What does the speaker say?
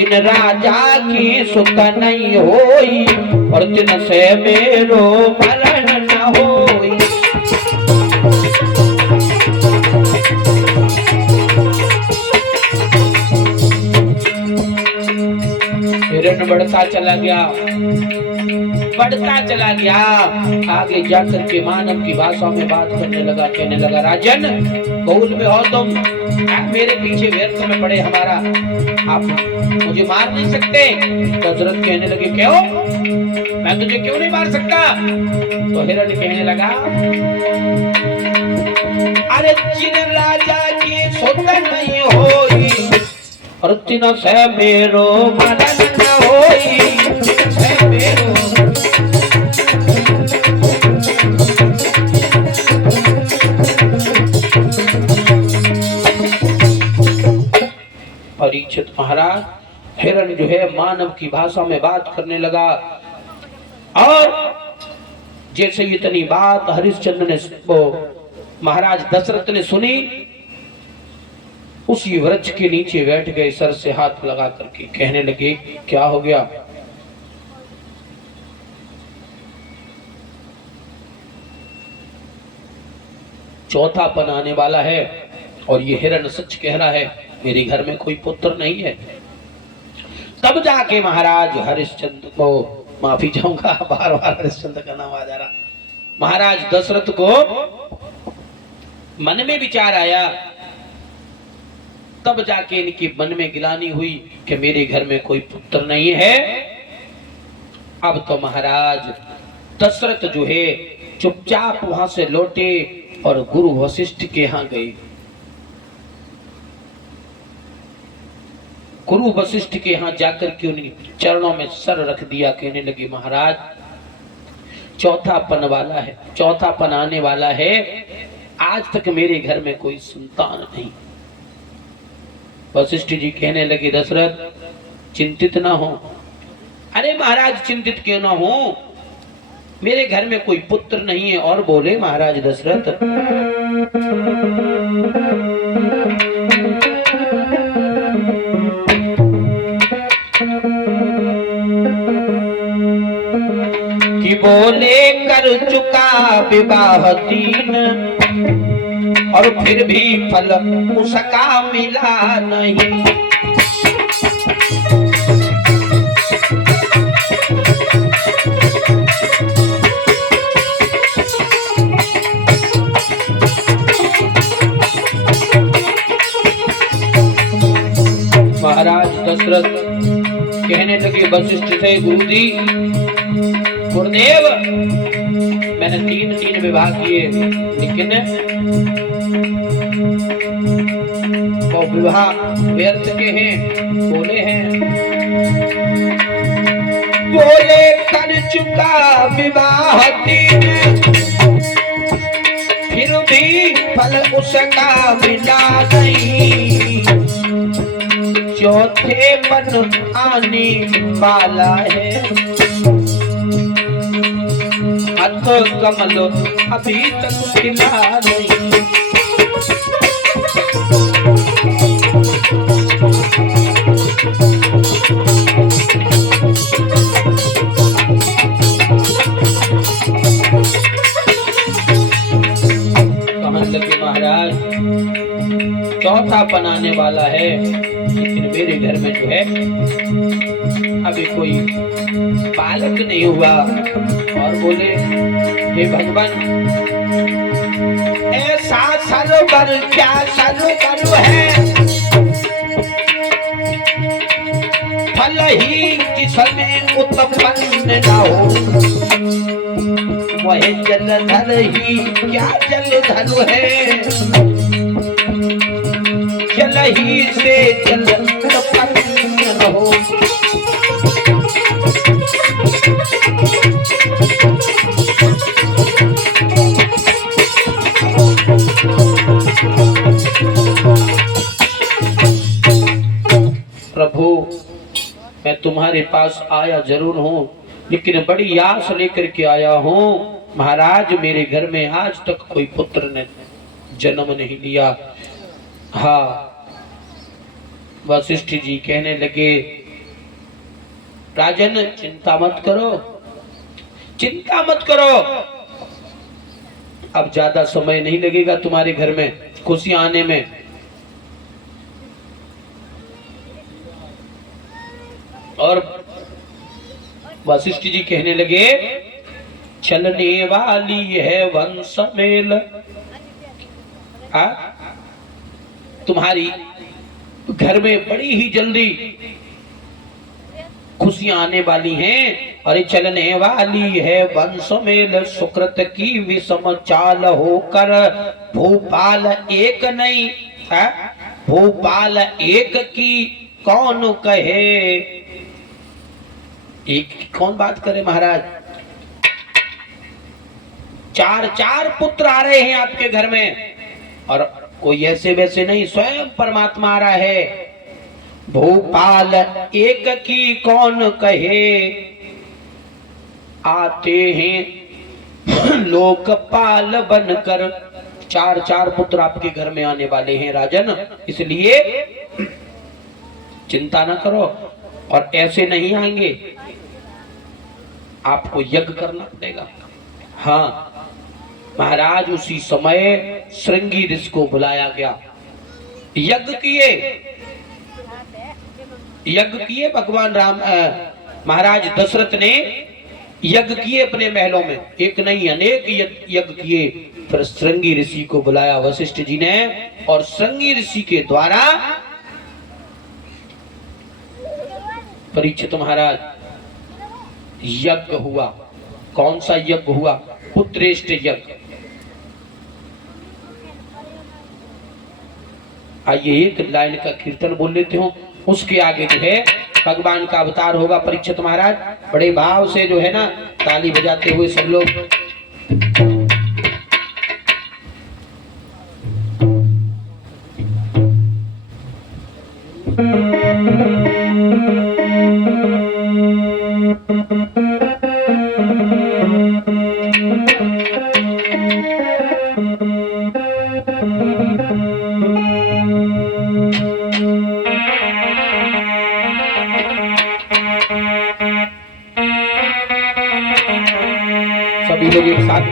जिन राजा की सुख नहीं होई और जिन से मेरो मरण न होई। हिरण बढ़ता चला गया, बढ़ता चला गया। आगे जाकर के मानव की भाषा में बात करने लगा, कहने लगा राजन बहुल में हो तुम, आप मेरे पीछे व्यर्थ में पड़े, हमारा आप मुझे मार नहीं सकते। दशरथ कहने लगे क्यों, मैं तुझे क्यों नहीं मार सकता। तो हिरण कहने लगा अरे जिन राजा की सुध नहीं होई और जिन से मेरो मरण न होई, से मेरो परीक्षित महाराज हिरण जो है मानव की भाषा में बात करने लगा। और जैसे इतनी बात हरिश्चंद्र ने वो महाराज दशरथ ने सुनी, उसी वृक्ष के नीचे बैठ गए, सर से हाथ लगा करके कहने लगे क्या हो गया। चौथापन आने वाला है और ये हिरण सच कह रहा है, मेरे घर में कोई पुत्र नहीं है। तब जाके महाराज हरिश्चंद्र को, माफी चाहूंगा बार बार हरिश्चंद्र का नाम आ जा रहा, महाराज दशरथ को मन में विचार आया। तब जाके इनके मन में गिलानी हुई कि मेरे घर में कोई पुत्र नहीं है। अब तो महाराज दशरथ जो है चुपचाप वहां से लौटे और गुरु वशिष्ठ के यहाँ गए। गुरु वशिष्ठ के यहाँ जाकर के उन्हें चरणों में सर रख दिया, कहने लगे महाराज चौथापन वाला है, चौथापन आने वाला है, आज तक मेरे घर में कोई संतान नहीं। वशिष्ठ जी कहने लगे दशरथ चिंतित ना हो। अरे महाराज चिंतित क्यों ना हो, मेरे घर में कोई पुत्र नहीं है। और बोले महाराज दशरथ कि बोले कर चुका विवाह तीन और फिर भी फल उसका मिला नहीं। महाराज दशरथ कहने लगे वशिष्ठ से गुरुजी, गुरुदेव मैंने तीन विवाह किए, लेकिन वो विवाह व्यर्थ के हैं। बोले हैं, बोले कर चुका विवाह तीन फिर भी फल उसका मिला नहीं। चौथे मन आने वाला है, हाथ कमल अभी तक खिला नहीं। कहने लगे महाराज चौथा बनाने वाला है, लेकिन मेरे घर में जो है अभी कोई बालक नहीं हुआ। और बोले हे भगवान ऐसा सरोवर क्या सरोवर है, फल ही जिसमें उत्पन्न ना हो, वह जलधर ही क्या जलधर है, जल ही से जल उत्पन्न न हो। प्रभु मैं तुम्हारे पास आया जरूर हूँ, लेकिन बड़ी आस लेकर के आया हूँ। महाराज मेरे घर में आज तक कोई पुत्र ने जन्म नहीं लिया। हाँ वशिष्ठ जी कहने लगे राजन चिंता मत करो, चिंता मत करो, अब ज्यादा समय नहीं लगेगा तुम्हारे घर में खुशियां आने में। और वशिष्ठ जी कहने लगे, चलने वाली है वंश मेल, तुम्हारी घर में बड़ी ही जल्दी खुशियां आने वाली हैं। और चलने वाली है वंश मेल, सुकृत की विषम चाल होकर भोपाल एक नहीं है, भोपाल एक की कौन कहे। एक कौन बात करे महाराज, चार चार पुत्र आ रहे हैं आपके घर में, और कोई ऐसे वैसे नहीं, स्वयं परमात्मा आ रहा है। भोपाल एक की कौन कहे, आते हैं लोकपाल बनकर। चार चार पुत्र आपके घर में आने वाले हैं राजन, इसलिए चिंता न करो। और ऐसे नहीं आएंगे, आपको यज्ञ करना पड़ेगा। हाँ महाराज, उसी समय श्रृंगी ऋषि को बुलाया गया। यज्ञ किए भगवान राम, महाराज दशरथ ने यज्ञ किए अपने महलों में, एक नहीं अनेक यज्ञ किए। फिर श्रृंगी ऋषि को बुलाया वशिष्ठ जी ने, और श्रृंगी ऋषि के द्वारा परीक्षित महाराज यज्ञ हुआ। कौन सा यज्ञ हुआ? पुत्रेष्ट यज्ञ। आइए एक लाइन का कीर्तन बोल लेते हो, उसके आगे जो है भगवान का अवतार होगा। परीक्षित महाराज बड़े भाव से जो है ना ताली बजाते हुए सब लोग सभी लोग एक साथ